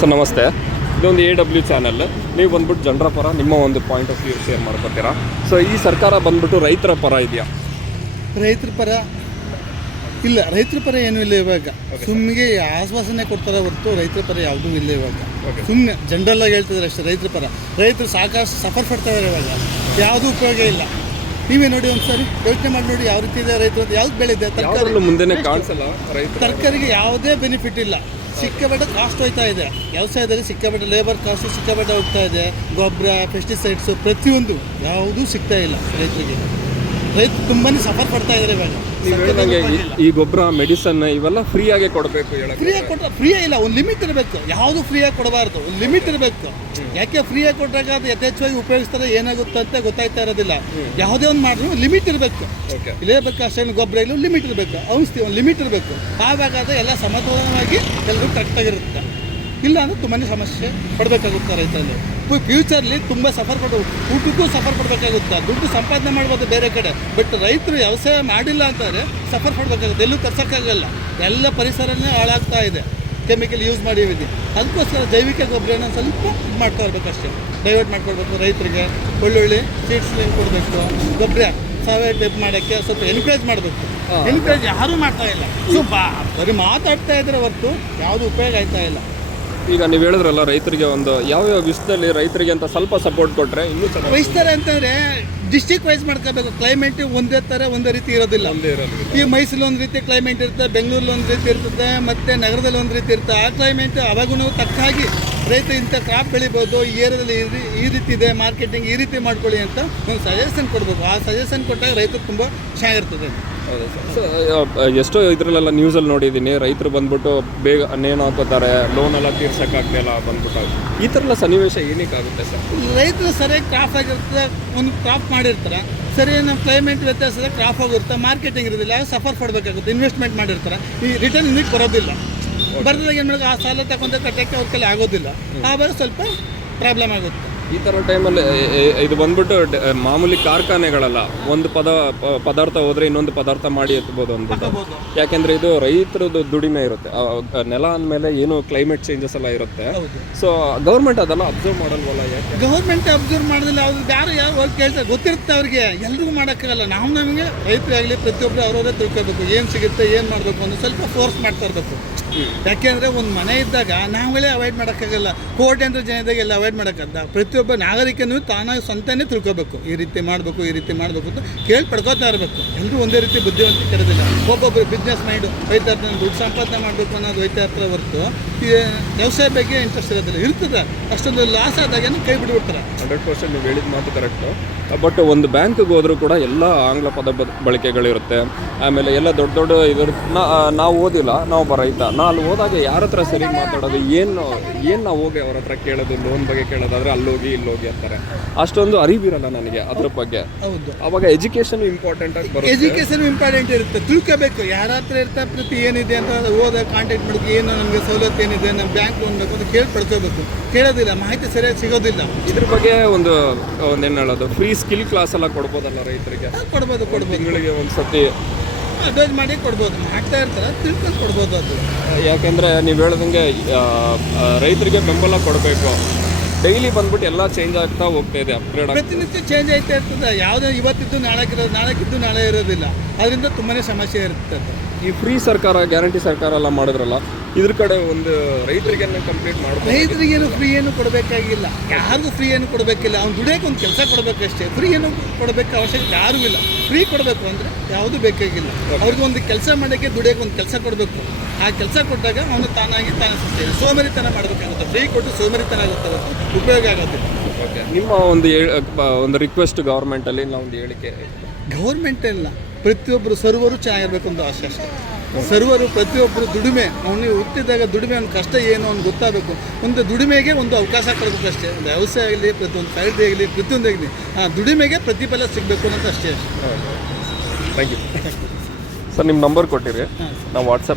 Sir ನಮಸ್ತೆ, ಇದೊಂದು AW channel. ನೀವು ಬಂದ್ಬಿಟ್ಟು ಜನರ ಪರ ನಿಮ್ಮ ಒಂದು ಪಾಯಿಂಟ್ ಆಫ್ ವ್ಯೂ ಶೇರ್ ಮಾಡ್ಕೊತೀರಾ. ಸೊ ಈ ಸರ್ಕಾರ ಬಂದ್ಬಿಟ್ಟು ರೈತರ ಪರ ಇದೆಯಾ? ರೈತರ ಪರ ಇಲ್ಲ, ರೈತರ ಪರ ಏನೂ ಇಲ್ಲ ಇವಾಗ. ಸುಮ್ಮನೆ ಆಶ್ವಾಸನೆ ಕೊಡ್ತಾರೆ ಹೊರತು ರೈತರ ಪರ ಯಾವುದೂ ಇಲ್ಲ ಇವಾಗ. ಸುಮ್ಮನೆ ಜನರಲ್ಲಾಗಿ ಹೇಳ್ತಿದ್ದಾರೆ ಅಷ್ಟೇ. ರೈತರ ಪರ ರೈತರು ಸಾಕಷ್ಟು ಸಫರ್ ಪಡ್ತಾಯಿದ್ದಾರೆ ಇವಾಗ. ಯಾವುದೂ ಉಪಯೋಗ ಇಲ್ಲ. ನೀವೇ ನೋಡಿ ಒಂದ್ಸರಿ ಯೋಚನೆ ಮಾಡಿ ನೋಡಿ ಯಾವ ರೀತಿ ಇದೆ ರೈತರು. ಯಾವ್ದು ಬೆಳೆದಿದೆ ತರಕಾರಿ ಮುಂದೆನೇ ಕಾಣಿಸಲ್ಲ. ತರಕಾರಿಗೆ ಯಾವುದೇ ಬೆನಿಫಿಟ್ ಇಲ್ಲ. ಸಿಕ್ಕಾಪಟ್ಟೆ ಕಾಸ್ಟ್ ಹೋಗ್ತಾ ಇದೆ. ವ್ಯವಸಾಯದಲ್ಲಿ ಸಿಕ್ಕಾಪಟ್ಟೆ ಲೇಬರ್ ಕಾಸ್ಟ್ ಸಿಕ್ಕಾಪಟ್ಟೆ ಹೋಗ್ತಾ ಇದೆ. ಗೊಬ್ಬರ, ಪೆಸ್ಟಿಸೈಡ್ಸು ಪ್ರತಿಯೊಂದು ಯಾವುದೂ ಸಿಗ್ತಾ ಇಲ್ಲ ರೈತರಿಗೆ. ರೈತರು ತುಂಬಾ ಸಫರ್ ಪಡ್ತಾ ಇದ್ದಾರೆ ಇವಾಗ. ಈ ಗೊಬ್ಬರ, ಮೆಡಿಸನ್ ಇವೆಲ್ಲ ಫ್ರೀಯಾಗೆ ಕೊಡಬೇಕು. ಫ್ರೀಯಾಗಿ ಕೊಟ್ಟರೆ ಫ್ರೀಯೇ ಇಲ್ಲ, ಒಂದು ಲಿಮಿಟ್ ಇರಬೇಕು. ಯಾವುದು ಫ್ರೀಯಾಗಿ ಕೊಡಬಾರ್ದು, ಒಂದು ಲಿಮಿಟ್ ಇರಬೇಕು. ಯಾಕೆ ಫ್ರೀಯಾಗಿ ಕೊಟ್ಟಾಗ ಅದು ಯಥೇಚ್ಛವಾಗಿ ಉಪಯೋಗಿಸ್ತಾರೆ ಏನಾಗುತ್ತೆ ಅಂತ ಗೊತ್ತಾಗ್ತಾ ಇರೋದಿಲ್ಲ. ಯಾವುದೇ ಒಂದು ಮಾಡಿದ್ರು ಲಿಮಿಟ್ ಇರಬೇಕು. ಇರಬೇಕು ಅಷ್ಟೇ. ಗೊಬ್ಬರ ಇಲ್ಲ ಲಿಮಿಟ್ ಇರಬೇಕು, ಔಷಧಿ ಒಂದು ಲಿಮಿಟ್ ಇರಬೇಕು. ಆವಾಗ ಎಲ್ಲ ಸಮತೋಲನವಾಗಿ ಎಲ್ಲರೂ ಕರೆಕ್ಟಾಗಿರುತ್ತೆ. ಇಲ್ಲ ಅಂದರೆ ತುಂಬಾ ಸಮಸ್ಯೆ ಪಡಬೇಕಾಗುತ್ತೆ ರೈತರಲ್ಲಿ. ಫ್ಯೂಚರ್ಲಿ ತುಂಬ ಸಫರ್ ಪಡಬೇಕು. ಊಟಕ್ಕೂ ಸಫರ್ ಪಡಬೇಕಾಗುತ್ತೆ. ದುಡ್ಡು ಸಂಪಾದನೆ ಮಾಡ್ಬೋದು ಬೇರೆ ಕಡೆ, ಬಟ್ ರೈತರು ವ್ಯವಸಾಯ ಮಾಡಿಲ್ಲ ಅಂತಂದರೆ ಸಫರ್ ಪಡಬೇಕಾಗುತ್ತೆ. ಎಲ್ಲೂ ತರ್ಸೋಕ್ಕಾಗಲ್ಲ. ಎಲ್ಲ ಪರಿಸರನೇ ಹಾಳಾಗ್ತಾ ಇದೆ, ಕೆಮಿಕಲ್ ಯೂಸ್ ಮಾಡಿದ್ದೀವಿ. ಅದಕ್ಕೋಸ್ಕರ ಜೈವಿಕ ಗೊಬ್ಬರನ ಸ್ವಲ್ಪ ಇದು ಮಾಡ್ತಾ ಇರಬೇಕಷ್ಟೇ. ಡೈವರ್ಟ್ ಮಾಡ್ಕೊಡ್ಬೇಕು ರೈತರಿಗೆ. ಒಳ್ಳೊಳ್ಳೆ ಸೀಡ್ಸ್ ಕೊಡಬೇಕು. ಗೊಬ್ಬರ ಸಾವಯವ ಟೈಪ್ ಮಾಡೋಕ್ಕೆ ಸ್ವಲ್ಪ ಎನ್ಕರೇಜ್ ಮಾಡಬೇಕು. ಎನ್ಕರೇಜ್ ಯಾರೂ ಮಾಡ್ತಾ ಇಲ್ಲ. ಸೊ ಬರೀ ಮಾತಾಡ್ತಾ ಇದ್ರೆ ಹೊರತು ಯಾವುದು ಉಪಯೋಗ ಆಯ್ತಾ ಇಲ್ಲ. ಈಗ ನೀವು ಹೇಳಿದ್ರಲ್ಲ, ರೈತರಿಗೆ ಒಂದು ಯಾವ್ಯಾವ ವಿಷಯದಲ್ಲಿ ರೈತರಿಗೆ ಅಂತ ಸ್ವಲ್ಪ ಸಪೋರ್ಟ್ ಕೊಟ್ಟರೆ ಇನ್ನೂ ವಹಿಸ್ತಾರೆ ಅಂತಂದರೆ ಡಿಸ್ಟಿಕ್ ವೈಸ್ ಮಾಡ್ಕೋಬೇಕು. ಕ್ಲೈಮೇಟ್ ಒಂದೇ ಥರ ಒಂದೇ ರೀತಿ ಇರೋದಿಲ್ಲ. ಈ ಮೈಸೂರಲ್ಲಿ ಒಂದು ರೀತಿ ಕ್ಲೈಮೇಟ್ ಇರುತ್ತೆ, ಬೆಂಗಳೂರಲ್ಲಿ ಒಂದು ರೀತಿ ಇರ್ತದೆ, ಮತ್ತು ನಗರದಲ್ಲಿ ಒಂದು ರೀತಿ ಇರುತ್ತೆ. ಆ ಕ್ಲೈಮೇಟ್ ಅವಾಗೂ ತಕ್ಕ ಹಾಗೆ ರೈತ ಇಂಥ ಕ್ರಾಪ್ ಬೆಳಿಬೋದು, ಈ ಏರಿಯಾದಲ್ಲಿ ಈ ರೀತಿ ಇದೆ, ಮಾರ್ಕೆಟಿಂಗ್ ಈ ರೀತಿ ಮಾಡ್ಕೊಳ್ಳಿ ಅಂತ ಒಂದು ಸಜೆಷನ್ ಕೊಡಬೇಕು. ಆ ಸಜೆಷನ್ ಕೊಟ್ಟಾಗ ರೈತರು ತುಂಬ ಚೆನ್ನಾಗಿರ್ತದೆ. ಹೌದು ಸರ್. ಎಷ್ಟೋ ಇದರಲ್ಲೆಲ್ಲ ನ್ಯೂಸಲ್ಲಿ ನೋಡಿದ್ದೀನಿ, ರೈತರು ಬಂದ್ಬಿಟ್ಟು ಬೇಗ ನೇಣು ಹಾಕೋತಾರೆ, ಲೋನ್ ಎಲ್ಲ ತೀರ್ಸೋಕ್ಕಾಗ್ತಿಲ್ಲ ಬಂದ್ಬಿಟ್ಟು. ಈ ಥರ ಎಲ್ಲ ಸನ್ನಿವೇಶ ಏನಕ್ಕಾಗುತ್ತೆ ಸರ್? ರೈತರು ಸರಿಯಾಗಿ ಕ್ರಾಪ್ ಆಗಿರುತ್ತೆ, ಒಂದು ಕ್ರಾಪ್ ಮಾಡಿರ್ತಾರೆ, ಸರಿ ನಮ್ಮ ಕ್ಲೈಮೇಟ್ ವ್ಯತ್ಯಾಸದ ಕ್ರಾಪ್ ಹೋಗಿರುತ್ತೆ, ಮಾರ್ಕೆಟಿಂಗ್ ಇರೋದಿಲ್ಲ, ಸಫರ್ ಪಡಬೇಕಾಗುತ್ತೆ. ಇನ್ವೆಸ್ಟ್ಮೆಂಟ್ ಮಾಡಿರ್ತಾರೆ, ಈ ರಿಟರ್ನ್ ಇದಕ್ಕೆ ಬರೋದಿಲ್ಲ. ಬರ್ದಾಗ ಏನು ಮಾಡೋದು, ಆ ಸಾಲ ತಗೊಂಡು ಕಟ್ಟೋಕ್ಕೆ ಅವ್ರ ಕೈಲಿ ಆಗೋದಿಲ್ಲ. ಆವಾಗ ಸ್ವಲ್ಪ ಪ್ರಾಬ್ಲಮ್ ಆಗುತ್ತೆ. ಈ ಥರ ಟೈಮಲ್ಲಿ ಇದು ಬಂದ್ಬಿಟ್ಟು ಮಾಮೂಲಿ ಕಾರ್ಖಾನೆಗಳಲ್ಲ, ಒಂದು ಪದಾರ್ಥ ಹೋದರೆ ಇನ್ನೊಂದು ಪದಾರ್ಥ ಮಾಡಿ ಎತ್ಬೋದು ಅಂದ್ಬಿಟ್ಟು. ಯಾಕೆಂದರೆ ಇದು ರೈತರದ್ದು ದುಡಿಮೆ ಇರುತ್ತೆ. ನೆಲ ಅಂದಮೇಲೆ ಏನು ಕ್ಲೈಮೇಟ್ ಚೇಂಜಸ್ ಎಲ್ಲ ಇರುತ್ತೆ. ಸೊ ಗೌರ್ಮೆಂಟ್ ಅದೆಲ್ಲ ಅಬ್ಸರ್ವ್ ಮಾಡಲ್ವಲ್ಲ? ಯಾಕೆ ಗೌರ್ಮೆಂಟ್ ಅಬ್ಸರ್ವ್ ಮಾಡೋದಿಲ್ಲ? ಅವ್ರು ಯಾರು ಹೋಗಿ ಕೇಳ್ತಾರೆ, ಗೊತ್ತಿರುತ್ತೆ ಅವ್ರಿಗೆ. ಎಲ್ರಿಗೂ ಮಾಡೋಕ್ಕಾಗಲ್ಲ. ನಮಗೆ ರೈತರಾಗಲಿ ಪ್ರತಿಯೊಬ್ಬರು ಅವರವರೇ ತಿಳ್ಕೊಬೇಕು. ಏನು ಸಿಗುತ್ತೆ, ಏನು ಮಾಡಬೇಕು ಅನ್ನೋ ಸ್ವಲ್ಪ ಫೋರ್ಸ್ ಮಾಡ್ತಾ ಇರಬೇಕು. ಯಾಕೆಂದರೆ ಒಂದು ಮನೆ ಇದ್ದಾಗ ನಾವುಗಳೇ ಅವಾಯ್ಡ್ ಮಾಡೋಕ್ಕಾಗಲ್ಲ. ಕೋಟ್ಯಾಂತರ ಜನ ಇದ್ದಾಗ ಎಲ್ಲ ಅವಾಯ್ಡ್ ಮಾಡೋಕ್ಕಂತ ಪ್ರತಿಯೊಬ್ಬ ನಾಗರಿಕನೂ ತಾನಾಗಿ ಸ್ವಂತನೇ ತಿಳ್ಕೊಬೇಕು. ಈ ರೀತಿ ಮಾಡಬೇಕು, ಈ ರೀತಿ ಮಾಡಬೇಕು ಅಂತ ಕೇಳಿ ಪಡ್ಕೋತಾ ಇರಬೇಕು. ಎಲ್ಲರೂ ಒಂದೇ ರೀತಿ ಬುದ್ಧಿವಂತಿಕೆ ಇರೋದಿಲ್ಲ. ಒಬ್ಬೊಬ್ಬರು ಬಿಸ್ನೆಸ್ ಮೈಂಡು ಹೋಯ್ತಾ ಇರ್ತಾನೆ, ದುಡ್ಡು ಸಂಪಾದನೆ ಮಾಡಬೇಕು ಅನ್ನೋದು ಹೋಯ್ತಾ ಇರ್ತಾರೆ ಹೊರತು ಈ ವ್ಯವಸಾಯ ಬಗ್ಗೆ ಇಂಟ್ರೆಸ್ಟ್ ಇರೋದಿಲ್ಲ. ಇರ್ತದೆ, ಅಷ್ಟೊಂದು ಲಾಸ್ ಆದಾಗೇನು ಕೈ ಬಿಟ್ಬಿಡ್ತಾರೆ. 100% ನೀವು ಹೇಳಿದ ಮಾತು ಕರೆಕ್ಟು. ಬಟ್ ಒಂದು ಬ್ಯಾಂಕಿಗೆ ಹೋದರೂ ಕೂಡ ಎಲ್ಲ ಆಂಗ್ಲ ಪದ ಬಳಕೆಗಳಿರುತ್ತೆ. ಆಮೇಲೆ ಎಲ್ಲ ದೊಡ್ಡ ದೊಡ್ಡ ಇದ್ರ ನಾವು ಓದಿಲ್ಲ, ನಾವು ರೈತ. ಅಲ್ಲಿ ಹೋದಾಗ ಯಾರ ಹತ್ರ ಸರಿ ಮಾತಾಡೋದು, ಏನು ನಾವು ಹೋಗಿ ಅವ್ರ ಹತ್ರ ಕೇಳೋದು, ಲೋನ್ ಬಗ್ಗೆ ಕೇಳೋದಾದ್ರೆ ಅಲ್ಲೋಗಿ ಇಲ್ಲೋಗಿ ಅಂತಾರೆ. ಅಷ್ಟೊಂದು ಅರಿವಿರಲ್ಲ ನನಗೆ ಅದ್ರ ಬಗ್ಗೆ. ಹೌದು, ಅವಾಗ ಎಜುಕೇಷನ್ ಇಂಪಾರ್ಟೆಂಟ್ ಆಗಿ ಬರುತ್ತೆ. ಎಜುಕೇಷನ್ ಇಂಪಾರ್ಟೆಂಟ್ ಇರುತ್ತೆ, ತಿಳ್ಕೋಬೇಕು. ಯಾರ ಹತ್ರ ಇರ್ತಾರೆ ಪ್ರತಿ ಏನಿದೆ ಅಂತ ಓದ ಕಾಂಟ್ಯಾಕ್ಟ್ ಮಾಡೋದು, ಏನು ನಮಗೆ ಸವಲತ್ತು ಏನಿದೆ, ನಮ್ಮ ಬ್ಯಾಂಕ್ ಲೋನ್ ಬೇಕು ಅಂತ ಕೇಳಿ ಪಡ್ಕೋಬೇಕು. ಕೇಳೋದಿಲ್ಲ, ಮಾಹಿತಿ ಸರಿಯಾಗಿ ಸಿಗೋದಿಲ್ಲ. ಇದ್ರ ಬಗ್ಗೆ ಒಂದೇನು ಹೇಳೋದು, ಫ್ರೀ ಸ್ಕಿಲ್ ಕ್ಲಾಸ್ ಎಲ್ಲ ಕೊಡ್ಬೋದಲ್ಲ ರೈತರಿಗೆ? ಕೊಡ್ಬೋದು. ತಿಂಗಳಿಗೆ ಒಂದು ಸತಿ ಅಡ್ವೈಸ್ ಮಾಡಿ ಕೊಡ್ಬೋದು. ಮಾಡ್ತಾ ಇರ್ತಾರೆ, ತಿಳ್ಕೊಂಡು ಕೊಡ್ಬೋದು. ಅದು ಯಾಕೆಂದರೆ ನೀವು ಹೇಳ್ದಂಗೆ ರೈತರಿಗೆ ಬೆಂಬಲ ಕೊಡಬೇಕು. ಡೈಲಿ ಬಂದ್ಬಿಟ್ಟು ಎಲ್ಲ ಚೇಂಜ್ ಆಗ್ತಾ ಹೋಗ್ತಾ ಇದೆ, ಅಪ್ಗ್ರೇಡ್ ಪ್ರತಿನಿತ್ಯ ಚೇಂಜ್ ಆಗ್ತಾ ಇರ್ತದೆ. ಯಾವುದೇ ಇವತ್ತಿದ್ದು ನಾಳೆಗಿದ್ದು ನಾಳೆ ಇರೋದಿಲ್ಲ. ಅದರಿಂದ ತುಂಬಾ ಸಮಸ್ಯೆ ಇರ್ತದೆ. ಈ ಫ್ರೀ ಸರ್ಕಾರ, ಗ್ಯಾರಂಟಿ ಸರ್ಕಾರ ಎಲ್ಲ ಮಾಡಿದ್ರಲ್ಲ, ಇದ್ರ ಕಡೆ ಒಂದು ರೈತರಿಗೆ ಕಂಪ್ಲೀಟ್ ಮಾಡಬೇಕು. ರೈತರಿಗೇನು ಫ್ರೀ ಏನು ಕೊಡಬೇಕಾಗಿಲ್ಲ, ಯಾರಿಗೂ ಫ್ರೀ ಏನು ಕೊಡಬೇಕಿಲ್ಲ. ಅವ್ನು ದುಡಿಯೋಕೆ ಒಂದು ಕೆಲಸ ಕೊಡಬೇಕಷ್ಟೇ. ಫ್ರೀ ಏನು ಕೊಡಬೇಕು ಅವಶ್ಯಕತೆ ಯಾರೂ ಇಲ್ಲ. ಫ್ರೀ ಕೊಡಬೇಕು ಅಂದರೆ ಯಾವುದೂ ಬೇಕಾಗಿಲ್ಲ. ಅವ್ರಿಗೆ ಒಂದು ಕೆಲಸ ಮಾಡೋಕ್ಕೆ, ದುಡಿಯೋಕೆ ಒಂದು ಕೆಲಸ ಕೊಡಬೇಕು. ಆ ಕೆಲಸ ಕೊಟ್ಟಾಗ ಅವನು ತಾನಾಗಿ ತಾನೇ ಸೋಮರಿತನ ಮಾಡಬೇಕಾಗುತ್ತೆ. ಫ್ರೀ ಕೊಟ್ಟು ಸೋಮರಿತನ ಆಗುತ್ತೆ, ಉಪಯೋಗ ಆಗೋದಿಲ್ಲ. ಓಕೆ, ನಿಮ್ಮ ಒಂದು ರಿಕ್ವೆಸ್ಟ್ ಗೌರ್ಮೆಂಟಲ್ಲಿ ನಾವು ಒಂದು ಹೇಳಿಕೆ. ಗೌರ್ಮೆಂಟ್ ಇಲ್ಲ, ಪ್ರತಿಯೊಬ್ಬರು ಸರ್ವರು ಚೆನ್ನಾಗಿರ್ಬೇಕು ಅಂತ ಆಸೆ ಅಷ್ಟೇ. ಸರ್ವರು ಪ್ರತಿಯೊಬ್ಬರು ದುಡಿಮೆ, ಅವನಿಗೆ ಹುಟ್ಟಿದಾಗ ದುಡಿಮೆ, ಅವ್ನ ಕಷ್ಟ ಏನು ಅವ್ನು ಗೊತ್ತಾಗಬೇಕು. ಒಂದು ದುಡಿಮೆಗೆ ಒಂದು ಅವಕಾಶ ಕೊಡಬೇಕು ಅಷ್ಟೇ. ಒಂದು ವ್ಯವಸಾಯ ಆಗಲಿ, ಪ್ರತಿಯೊಂದು ಖರೀದಿ ಆಗಲಿ, ಪ್ರತಿಯೊಂದಾಗಲಿ ಆ ದುಡಿಮೆಗೆ ಪ್ರತಿಫಲ ಸಿಗಬೇಕು ಅನ್ನೋದು ಅಷ್ಟೇ. Thank you sir. ನಿಮ್ಮ ನಂಬರ್ ಕೊಟ್ಟಿರಿ, ನಾವು ವಾಟ್ಸಪ್